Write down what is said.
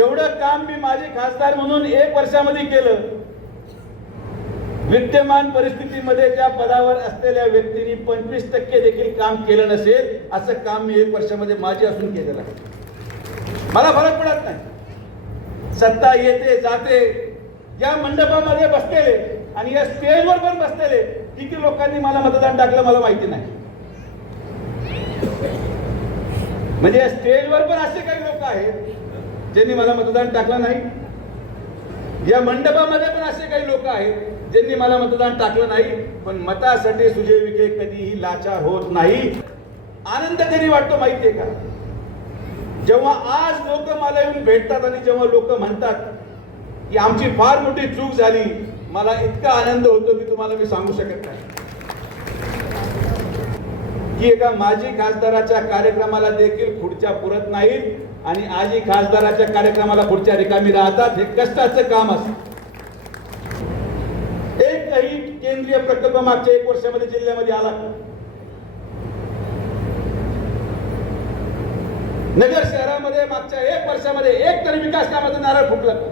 जेवढं काम मी माझे खासदार म्हणून 1 वर्षामध्ये केलं, विद्यमान परिस्थितीमध्ये ज्या पदावर असलेल्या व्यक्तींनी 25% देखील काम केलं नसेल असं काम मी 1 वर्षामध्ये माझे असून केलेलं आहे. मला फरक पडत नाही. सत्ता येते जाते. या मंडपामध्ये बसलेले आणि या स्टेजवर पण बसलेले किती लोकांनी मला मतदान टाकलं मला माहिती नाही. म्हणजे या स्टेजवर पण असे काही लोक आहेत ज्यांनी मला मतदान टाकलं नाही. या मंडपामध्ये पण असे काही लोक आहेत ज्यांनी मला मतदान टाकलं नाही. पण मतासाठी सुजय विखे कधीही लाचार होत नाही. आनंद कधी वाटतो माहितीये का? जेव्हा आज लोक मला येऊन भेटतात आणि जेव्हा लोक म्हणतात की आमची फार मोठी चूक झाली, मला इतका आनंद होतो की तुम्हाला मी सांगू शकत नाही. की एका माजी खासदाराच्या कार्यक्रमाला देखील खुर्च्या पुरत नाहीत आणि आजी खासदाराच्या कार्यक्रमाला खुर्च्या रिकामी राहतात. हे कष्टाचं काम असतं. एकही केंद्रीय प्रकल्प मागच्या 1 वर्षामध्ये जिल्ह्यामध्ये आला. नगर शहरामध्ये मागच्या 1 वर्षामध्ये एक तरी विकास कामाचं नारळ फुटलं.